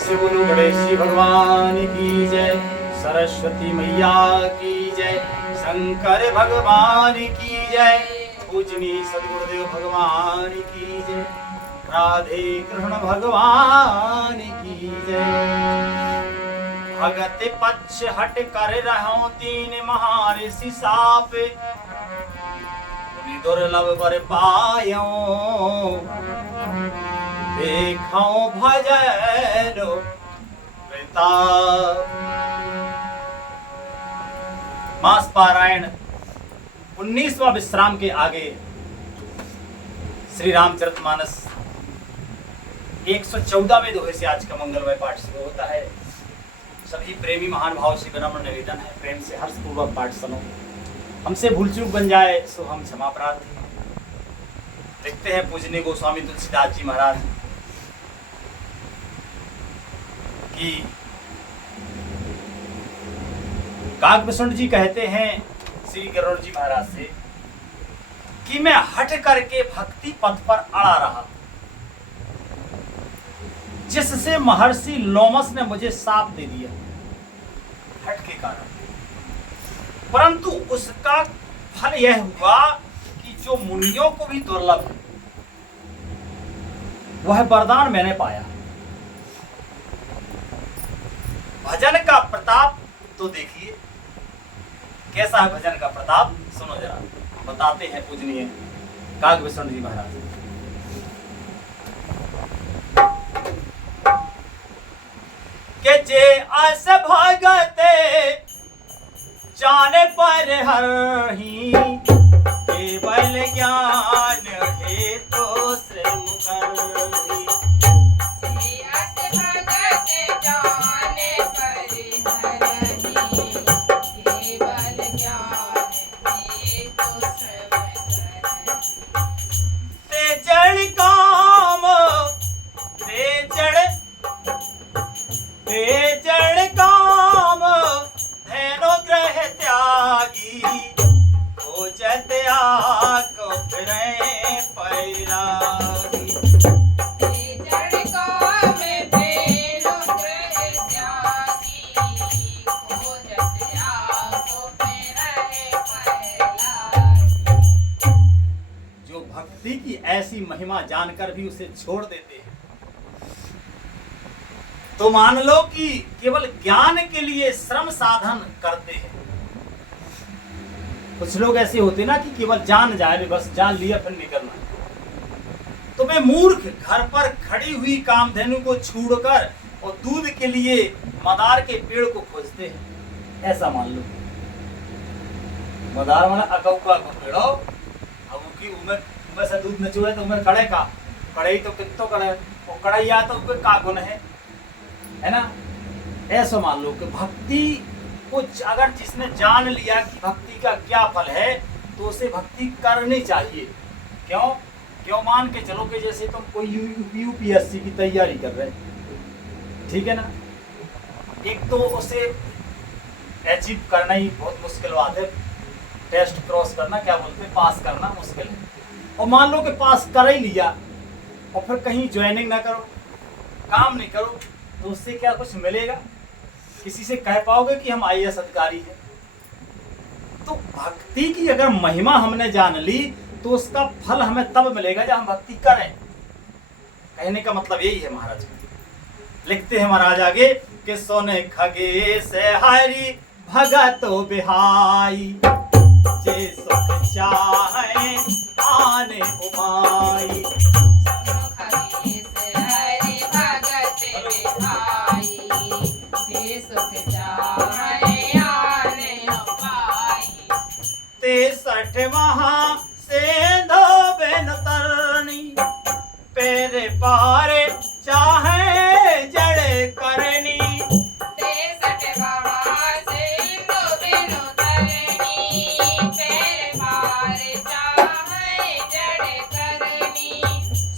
से बोलो गणेश जी भगवान की जय, सरस्वती मैया की जय, शंकर भगवान की जय, पूजनीय सदगुरुदेव भगवान की जय, राधे कृष्ण भगवान की जय। भगत पक्ष हट कर रहो तीन महर्षि साप, दुर्लभ बर पायो देखो भजन प्रताप। मास पारायण 19वां विश्राम के आगे श्री रामचरितमानस 114वें दोहे से आज का मंगलमय पाठ शुरू होता है। सभी प्रेमी महान भाव से विनम्र निवेदन है, प्रेम से हर्षपूर्वक पाठ सुनो। हमसे भूल चूक बन जाए सो हम क्षमा प्रार्थी। देखते हैं पूजनीय गोस्वामी तुलसीदास जी महाराज की काकभूषण जी कहते हैं श्री गरुड़ जी महाराज से कि मैं हट करके भक्ति पथ पर अड़ा रहा, जिससे महर्षि लोमस ने मुझे साप दे दिया हट के कारण। परंतु उसका फल यह हुआ कि जो मुनियों को भी दुर्लभ है वह वरदान मैंने पाया। भजन का प्रताप तो देखिए कैसा है। भजन का प्रताप सुनो जरा, बताते हैं पूजनीय काकभूषण जी महाराज। के जे अस भगते जाने पर हरहि, केवल ज्ञान हेतु श्री मुखरि। ऐसी महिमा जानकर भी उसे छोड़ देते हैं तो मान लो कि केवल ज्ञान के लिए श्रम साधन करते हैं। कुछ लोग ऐसे होते ना कि केवल जान जाए, बस जान लिया फिर नहीं करना। तो वे मूर्ख घर पर खड़ी हुई कामधेनु को छोड़कर और दूध के लिए मदार के पेड़ को खोजते हैं, ऐसा मान लो। मदार माना अकौका को पेड़ो, अब की उम्र से दूध न चुए तो उम्र कड़े का कड़े तो कितो कड़े वो कड़ैया तो का गुण है ना। ऐसा मान लो कि भक्ति को अगर जिसने जान लिया कि भक्ति का क्या फल है तो उसे भक्ति करनी चाहिए। क्यों मान के चलो कि जैसे तुम कोई यूपीएससी की तैयारी कर रहे, ठीक है ना, एक तो उसे अचीव करना ही बहुत मुश्किल बात है। टेस्ट क्रॉस करना क्या बोलते हैं, पास करना मुश्किल है। और मान लो कि पास कर ही लिया और फिर कहीं ज्वाइनिंग ना करो, काम नहीं करो, तो उससे क्या कुछ मिलेगा? किसी से कह पाओगे कि हम आईएएस अधिकारी हैं? तो भक्ति की अगर महिमा हमने जान ली तो उसका फल हमें तब मिलेगा जब हम भक्ति करें। कहने का मतलब यही है महाराज। लिखते हैं महाराज आगे कि सोने खगे से हरि भगतो बिहाई, जे सुख चाहे आने उमाई। तेसठ वहाँ से धोबे न तरनी, पेरे पारे चाहे जड़े करनी।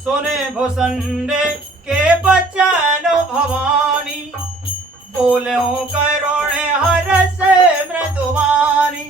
सोने भुसंडे के बचन भवानी, बोलो करोड़े हर से मृदुवानी।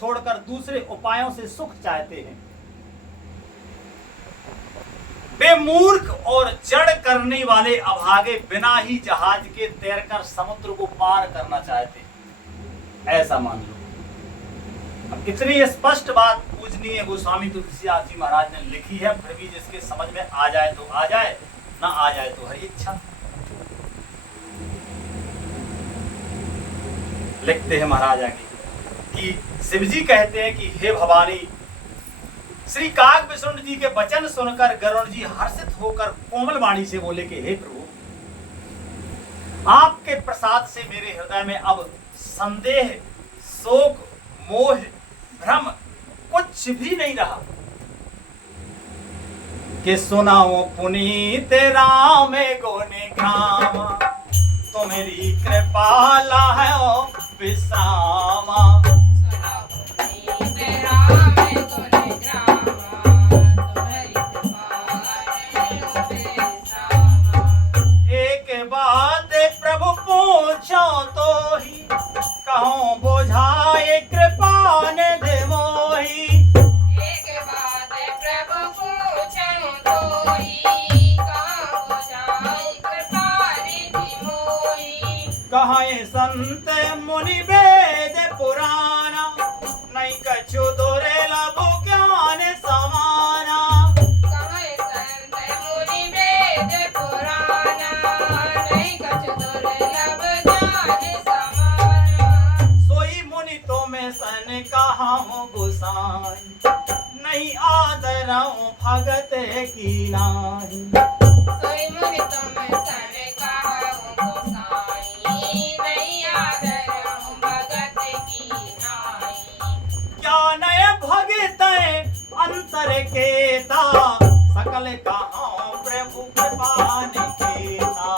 छोड़कर दूसरे उपायों से सुख चाहते हैं। वे मूर्ख और जड़ करने वाले अभागे बिना ही जहाज के तैरकर समुद्र को पार करना चाहते हैं, ऐसा मान लो। अब इतनी स्पष्ट बात पूजनीय गोस्वामी तुलसीदास जी महाराज ने लिखी है, फिर भी जिसके समझ में आ जाए तो आ जाए, ना आ जाए तो हरी इच्छा। लिखते हैं महाराज आगे कि शिवजी कहते हैं कि हे भवानी, श्री कागभूषण जी के वचन सुनकर गरुड़ जी हर्षित होकर कोमल वाणी से बोले कि हे प्रभु, आपके प्रसाद से मेरे हृदय में अब संदेह, शोक, मोह, भ्रम कुछ भी नहीं रहा। कि सुनाओ पुनीत राम गुण गामा, तो मेरी कृपा लाओ विश्रामा। तो ही कहूं बुझाए कृपा ने दे मोही। एक बात प्रभु पूछूं तो ही कहूं बुझाए कृपा ने दे मोही। कहें संत मुनि वेद पुराना, नहीं कछु दुर्लभ ज्ञान समाना। कहें संत मुनि वेद पुराना, नहीं कछु दुर्लभ सन कहा गोसाई, नहीं आदरऊं भगत की नाही। सोई मुनि तुम सन कहा गोसाई, नहीं आदरऊं भगत की नाही। ज्ञान भगत अंतर केता, सकल कहा प्रभु कृपा निकेता।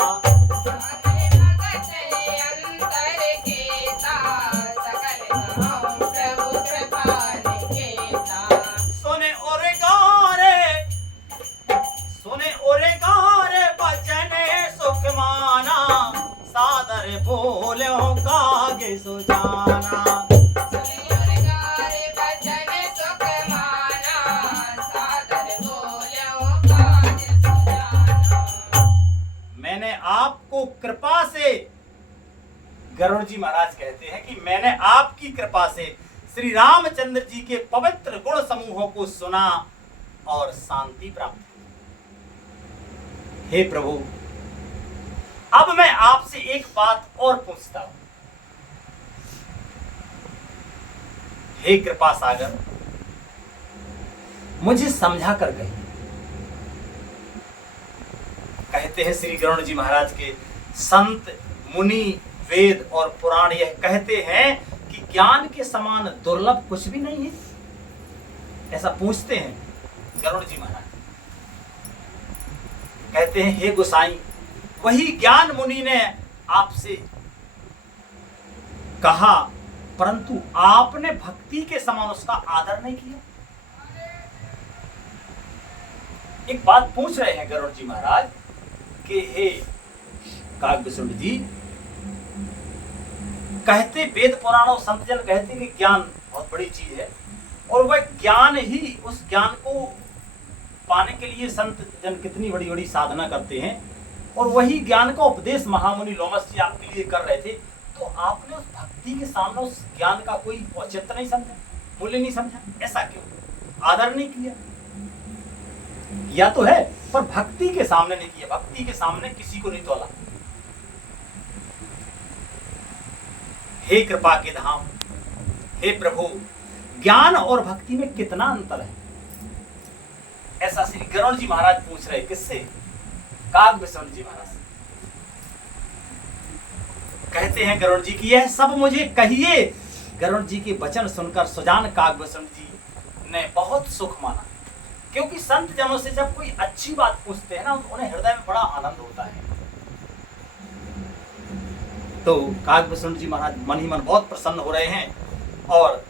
बोलो कागे सुजाना। मैंने आपको कृपा से, गरुड़ जी महाराज कहते हैं कि मैंने आपकी कृपा से श्री रामचंद्र जी के पवित्र गुण समूहों को सुना और शांति प्राप्त। हे प्रभु, अब मैं आपसे एक बात और पूछता हूं। हे कृपा सागर, मुझे समझा कर कहिए। कहते हैं श्री गरुड़ जी महाराज के संत, मुनि, वेद और पुराण यह कहते हैं कि ज्ञान के समान दुर्लभ कुछ भी नहीं है, ऐसा पूछते हैं गरुड़ जी महाराज। कहते हैं हे गोसाई, वही ज्ञान मुनि ने आपसे कहा, परंतु आपने भक्ति के समान उसका आदर नहीं किया। एक बात पूछ रहे हैं गरुड़ जी महाराज कि हे कागभूषण जी, कहते वेद पुराण और संत जन कहते कि ज्ञान बहुत बड़ी चीज है, और वह ज्ञान ही, उस ज्ञान को पाने के लिए संत जन कितनी बड़ी बड़ी साधना करते हैं, और वही ज्ञान का उपदेश महामुनि लोमस जी आपके लिए कर रहे थे, तो आपने उस भक्ति के सामने उस ज्ञान का कोई औचित्य नहीं समझा, मूल्य नहीं समझा। ऐसा क्यों? आदर नहीं किया? या तो है, पर भक्ति के सामने नहीं किया, भक्ति के सामने किसी को नहीं तोला। हे कृपा के धाम, हे प्रभु, ज्ञान और भक्ति में कितना अंतर है? ऐसा श्री गरुड़ जी महाराज पूछ रहे। किससे? कागभूषण जी महाराज। कहते हैं गरुड़ जी की यह सब मुझे कहिए। गरुड़ जी के वचन सुनकर सुजान कागभूषण जी ने बहुत सुख माना, क्योंकि संत जनों से जब कोई अच्छी बात पूछते हैं ना, उन्हें हृदय में बड़ा आनंद होता है। तो कागभूषण जी महाराज मन ही मन बहुत प्रसन्न हो रहे हैं और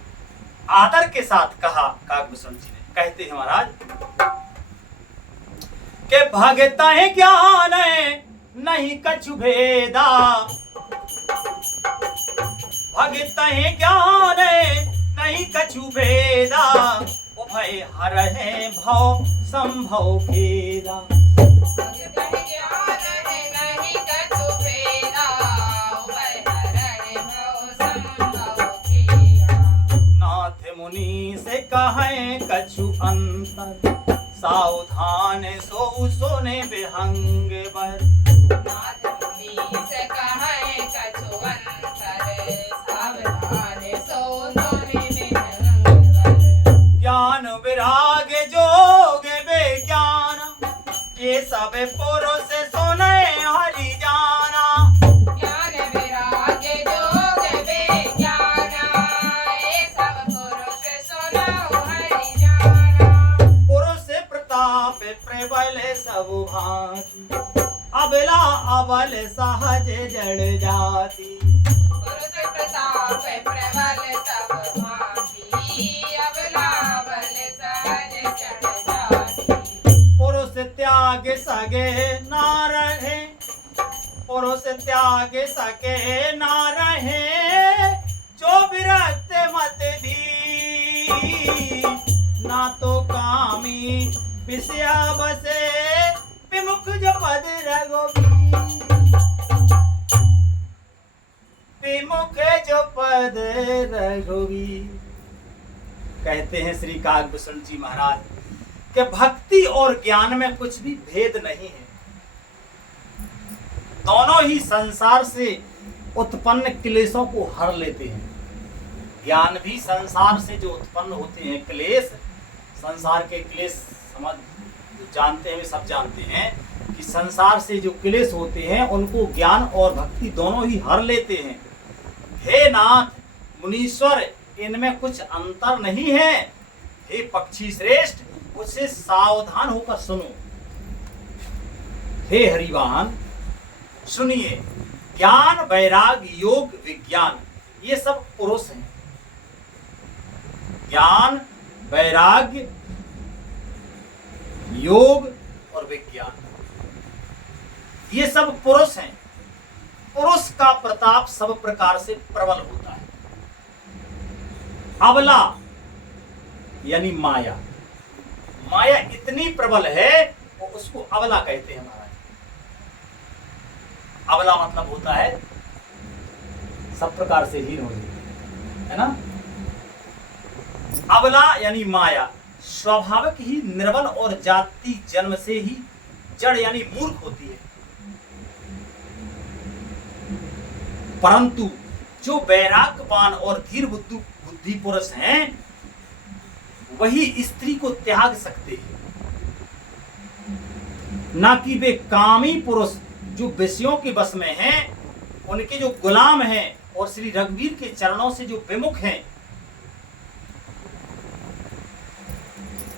आदर के साथ कहा कागभूषण जी ने। कहते हैं महाराज के भगत है ज्ञान नहीं कछु भेदा, भगत है ज्ञान कहीं कछु भेदा उभय हरहे भव संभव खेदा। नाथ मुनि से कहे कछु अंतर सावधान सो सोने बेहंग बर। नाथ मुनि से कहे कछु अंतर सावधान सो सोने बेहंग बर। ज्ञान विराग जोग विज्ञान ये सब पुरुष सुने हरि जाना। ज्ञान विराग जोग विज्ञान ये सब पुरुष सुनो हरि जाना। पुरुष प्रताप प्रबल सब भांति अबला अबल सहज जड़ जाति। पुरुष प्रताप प्रबल सब भांति अबला अबल सहज जड़ जाति। पुरुष त्याग सगे ना रहे पुरुष त्याग सके ना रहे जो विरक्त मत भी। ना तो कामी विषया बसे विमुख जो पद रघुबीर। विमुख जो पद रघुबीर। कहते हैं श्री काकभूषण जी महाराज कि भक्ति और ज्ञान में कुछ भी भेद नहीं है। दोनों ही संसार से उत्पन्न क्लेशों को हर लेते हैं। ज्ञान भी संसार से जो उत्पन्न होते हैं क्लेश, संसार के क्लेश समझ जानते हैं, वे सब जानते हैं कि संसार से जो क्लेश होते हैं उनको ज्ञान और भक्ति दोनों ही हर लेते हैं। हे नाथ मुनीश्वर, इनमें कुछ अंतर नहीं है। हे पक्षी श्रेष्ठ, उससे सावधान होकर सुनो। हे हरिवाहन सुनिए, ज्ञान वैराग योग विज्ञान ये सब पुरुष हैं। ज्ञान वैराग्य योग और विज्ञान ये सब पुरुष हैं। पुरुष का प्रताप सब प्रकार से प्रबल होता है। अबला यानी माया, माया इतनी प्रबल है वो उसको अबला कहते हैं महाराज। अबला मतलब होता है सब प्रकार से हीन हो जाए, है ना। अबला यानी माया स्वाभाविक ही निर्बल और जाति जन्म से ही जड़ यानी मूर्ख होती है। परंतु जो वैराग्यवान और धीर बुद्धि पुरुष हैं वही स्त्री को त्याग सकते हैं, ना कि वे कामी पुरुष जो विषयों के बस में हैं, उनके जो गुलाम हैं और श्री रघुवीर के चरणों से जो विमुख हैं।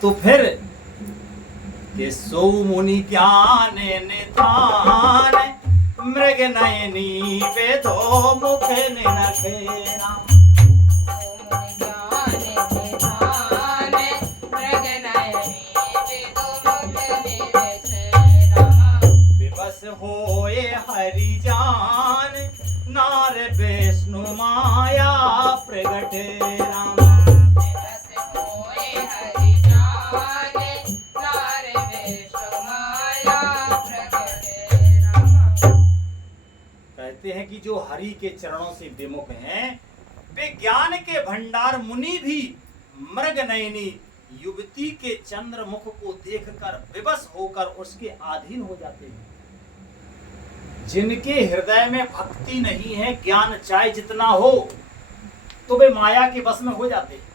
तो फिर के सो मुनि ज्ञान निधान मृग नयनी वेदो मुख निरखेना। विवश होए हरि जान नार विष्णु माया प्रगटे राम। कहते हैं कि जो हरि के चरणों से विमुख हैं वे ज्ञान के भंडार मुनि भी मृग नयनी युवती के चंद्र मुख को देखकर विवश होकर उसके अधीन हो जाते हैं। जिनके हृदय में भक्ति नहीं है, ज्ञान चाहे जितना हो तो वे माया के वश में हो जाते हैं।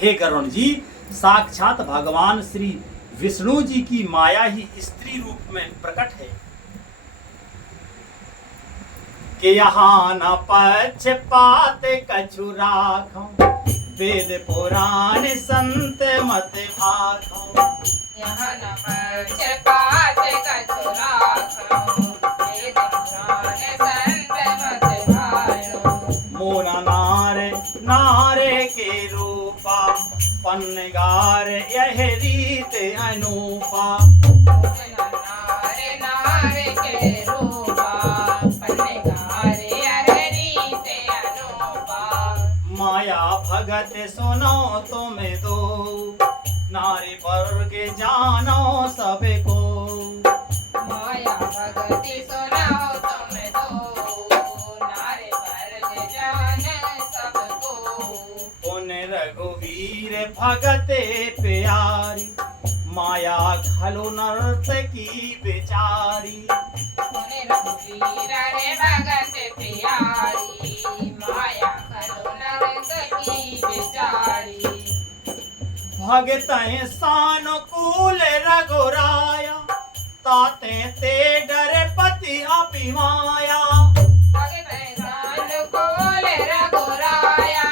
हे गरुण जी, साक्षात भगवान श्री विष्णु जी की माया ही स्त्री रूप में प्रकट है कि यहाँ न पक्षपात कछु राखो वेद पुराण संत मत भाखो। यहाँ न पक्षपात कछु राखो वेद पुराण संत मत भाखो। मोना नारे नारे के रूपा पन्नगार यह रीत अनूपा। नारे नारे के रूपा पन्नगार यह रीत अनूपा। भगत सुनो तुम दो, नारी पर के जानो सबको। माया भगति सुनाओ तुम दो, नारे वर्ग जान सबको। उन रघुवीर भगते प्यारी, माया खलो नर्त की बेचारी। उन रघुवीर रे भगत प्यारी, माया खलो नरक की बेचारी। भगत सानुकूल रघुराया, ताते ते डरे पति अभिमाया। भगत सानुकूल रघुराया,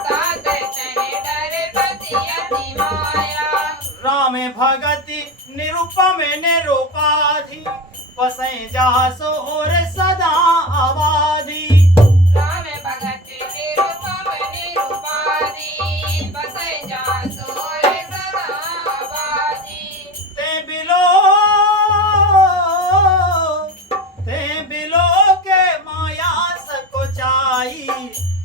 ताते ते डरे पति अभिमाया। राम भगति निरुपम निरुपाधि, बसै जासो और सदा आबादी। राम भगत निरुपम निरुपाधि, बसै जासो रे सदा आबादी। ते बिलो के माया सकुचाई,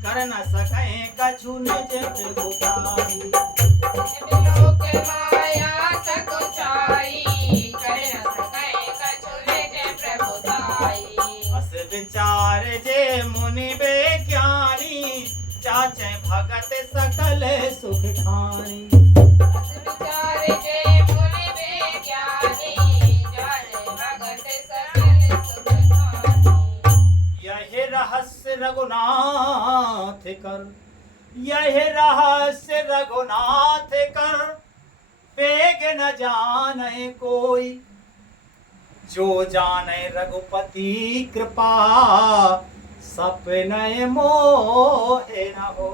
कर न सकै कछु निज प्रभुताई। बिलोक माया सकुचाई, कर न सकै कछु निज प्रभुताई। अस विचार जे मुनि बेज्ञानी, चाचे भगत सकल सुख खानी। अस विचार जे मुनि बेज्ञानी, जाने भगत सकल सुख खानी। यह रहस्य रघुनाथ कर, यह रहस्य रघुनाथ कर, बेग न जाने कोई। जो जाने रघुपति कृपा, सपने मोहे न हो।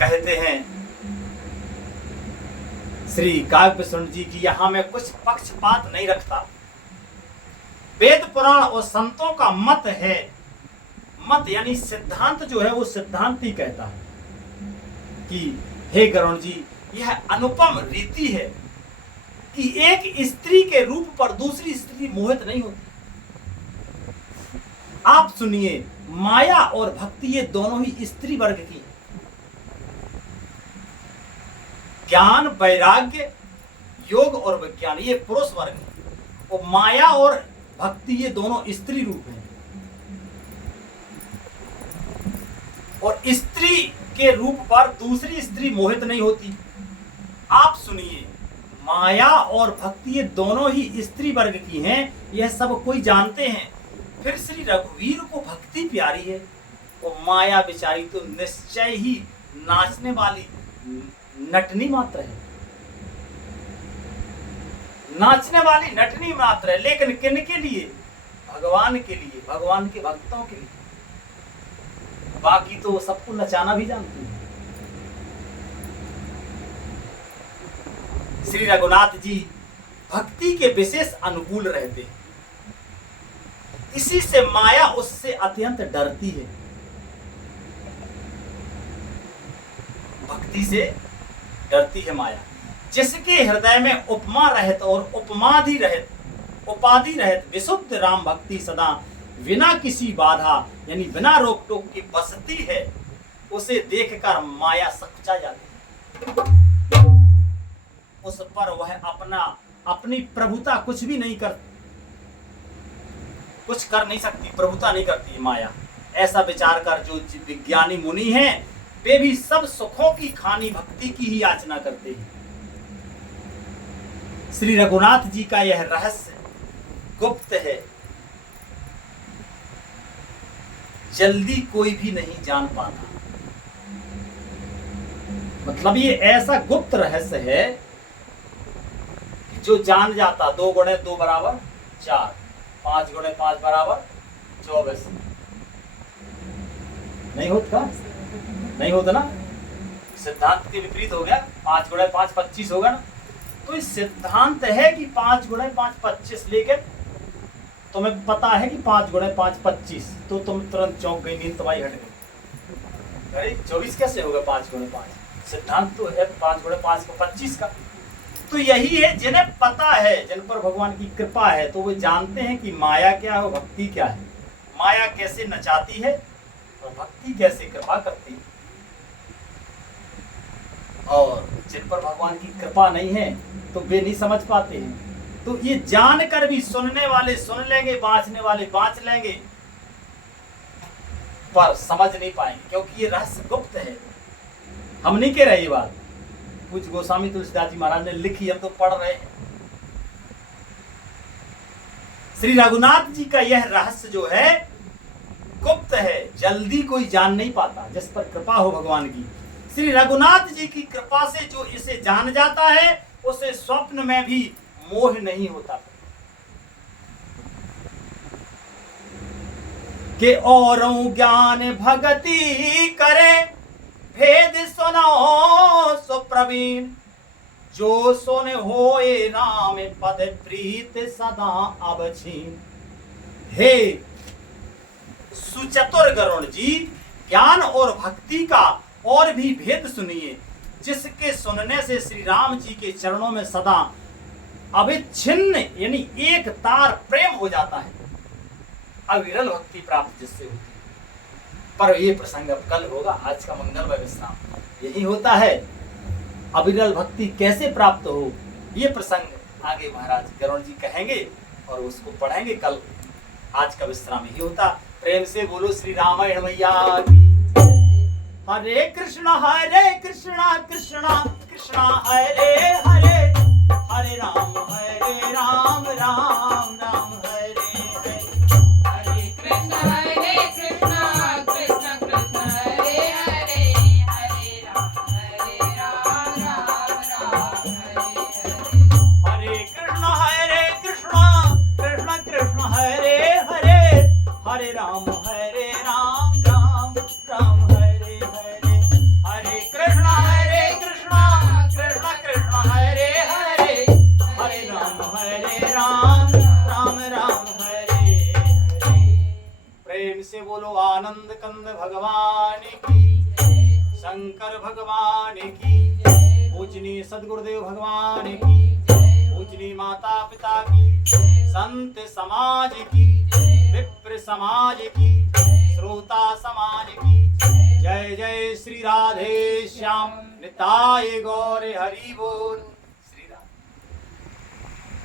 कहते हैं श्री काव्यप्रसून जी की, यहां मैं कुछ पक्षपात नहीं रखता। वेद पुराण और संतों का मत है, मत यानी सिद्धांत जो है वो सिद्धांत ही कहता है कि हे गरुण जी, यह अनुपम रीति है कि एक स्त्री के रूप पर दूसरी स्त्री मोहित नहीं होती। आप सुनिए, माया और भक्ति ये दोनों ही स्त्री वर्ग की है। ज्ञान वैराग्य योग और विज्ञान ये पुरुष वर्ग है, और माया और भक्ति ये दोनों स्त्री रूप हैं। और स्त्री के रूप पर दूसरी स्त्री मोहित नहीं होती। आप सुनिए, माया और भक्ति ये दोनों ही स्त्री वर्ग की हैं, यह सब कोई जानते हैं। फिर श्री रघुवीर को भक्ति प्यारी है, और माया बेचारी तो निश्चय ही नाचने वाली नटनी मात्र है, नाचने वाली नटनी मात्र है। लेकिन किन के लिए? भगवान के लिए, भगवान के भक्तों के लिए। बाकी तो सबको नचाना भी जानती है। श्री रघुनाथ जी भक्ति के विशेष अनुकूल रहते हैं, इसी से माया उससे अत्यंत डरती है। भक्ति से डरती है माया। जिसके हृदय में उपमा रहित और उपमादि रहित उपाधि रहित विशुद्ध राम भक्ति सदा बिना किसी बाधा यानी बिना रोक टोक की बसती है, उसे देखकर माया सकुचा जाती है। उस पर वह अपनी प्रभुता कुछ भी नहीं कर, कुछ कर नहीं सकती, प्रभुता नहीं करती है माया। ऐसा विचार कर जो विज्ञानी मुनि हैं, वे भी सब सुखों की खानी भक्ति की ही याचना करते हैं। श्री रघुनाथ जी का यह रहस्य गुप्त है, जल्दी कोई भी नहीं जान पाता। मतलब ये ऐसा गुप्त रहस्य है कि जो जान जाता 2 × 2 = 4, 5 × 5 = 24 नहीं होता, नहीं होता ना। सिद्धांत के विपरीत हो गया, 5 × 5 = 25 होगा ना। तो इस सिद्धांत है कि 5 × 5 = 25, लेकिन तुम्हें पता है कि 5 × 5 = 25, तो तुम तुरंत चौंक गई, नींद तुम्हारी हट गई। अरे 24 कैसे होगा 5 × 5? सिद्धांत तो है 5 × 5 = 25 का। तो यही है, जिन्हें पता है, जिन पर भगवान की कृपा है, तो वे जानते हैं कि माया क्या है और भक्ति क्या है। माया कैसे नचाती है और भक्ति कैसे कृपा करती है। और जिन पर भगवान की कृपा नहीं है तो वे नहीं समझ पाते हैं। तो ये जानकर भी सुनने वाले सुन लेंगे, बांचने वाले बांच लेंगे, पर समझ नहीं पाएंगे, क्योंकि ये रहस्य गुप्त है। हम नहीं कह रहे ये बात, पूज्य गोस्वामी तुलसीदास जी महाराज ने लिखी, हम तो पढ़ रहे हैं। श्री रघुनाथ जी का यह रहस्य जो है गुप्त है, जल्दी कोई जान नहीं पाता, जिस पर कृपा हो भगवान की। श्री रघुनाथ जी की कृपा से जो इसे जान जाता है उसे स्वप्न में भी मोह नहीं होता कि औरों ज्ञान भगति करे, भेद सुनो सुप्रवीण, जो सुन होए राम पद प्रीत सदा अवछीन। हे सुचतुर गरुण जी, ज्ञान और भक्ति का और भी भेद सुनिए, जिसके सुनने से श्री राम जी के चरणों में सदा अविच्छिन्न यानी एक तार प्रेम हो जाता है, अविरल भक्ति प्राप्त जिससे होती है। पर ये प्रसंग अब कल होगा, आज का मंगलमय विश्राम यही होता है। अविरल भक्ति कैसे प्राप्त हो, ये प्रसंग आगे महाराज गरुण जी कहेंगे और उसको पढ़ेंगे कल। आज का विश्राम यही होता। प्रेम से बोलो श्री रामायण मैया की। हरे कृष्णा कृष्णा कृष्णा हरे हरे, हरे राम राम राम हरे हरे। हरे कृष्णा कृष्णा कृष्ण हरे हरे, हरे राम राम राम हरे हरे। हरे कृष्णा कृष्णा कृष्ण हरे हरे, हरे राम राम राम हरे हरे। हरे कृष्णा कृष्णा कृष्ण हरे हरे, हरे राम राम हरे हरे। प्रेम से बोलो आनंद कंद भगवान की, शंकर भगवान की, पूजनीय सद्गुरुदेव भगवान की, पूजनीय माता पिता की, संत समाज की, विप्र समाज की, श्रोता समाज की। जय जय श्री राधे श्याम निताय गौर हरि बोल।